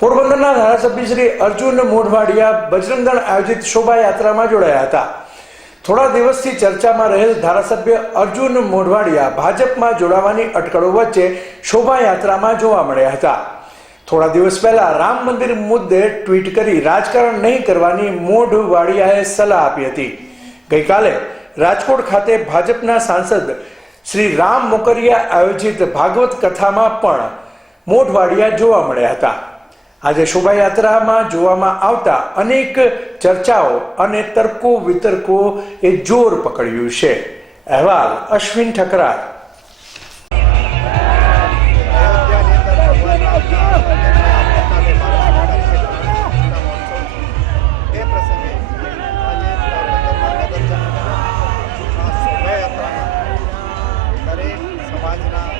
પોરબંદરના ધારાસભ્ય શ્રી અર્જુન મોઢવાડિયા બજરંગદળ આયોજિત શોભાયાત્રામાં જોડાયા હતા. થોડા દિવસથી ચર્ચામાં રહેલ ધારાસભ્ય અર્જુન મોઢવાડિયા ભાજપમાં જોડાવાની અટકળો વચ્ચે શોભાયાત્રામાં જોવા મળ્યા હતા. થોડા દિવસ પહેલા રામ મંદિર મુદ્દે ટ્વીટ કરી રાજકારણ નહીં કરવાની મોઢવાડિયાએ સલાહ આપી હતી. ગઈકાલે રાજકોટ ખાતે ભાજપના સાંસદ શ્રી રામ મોકરિયા આયોજિત ભાગવત કથામાં પણ મોઢવાડિયા જોવા મળ્યા હતા. આજે શોભાયાત્રામાં જોવામાં આવતા અનેક ચર્ચાઓ અને તર્કો વિતર્કો એ જોર પકડ્યું છે. અહેવાલ અશ્વિન ઠકરા સમાજના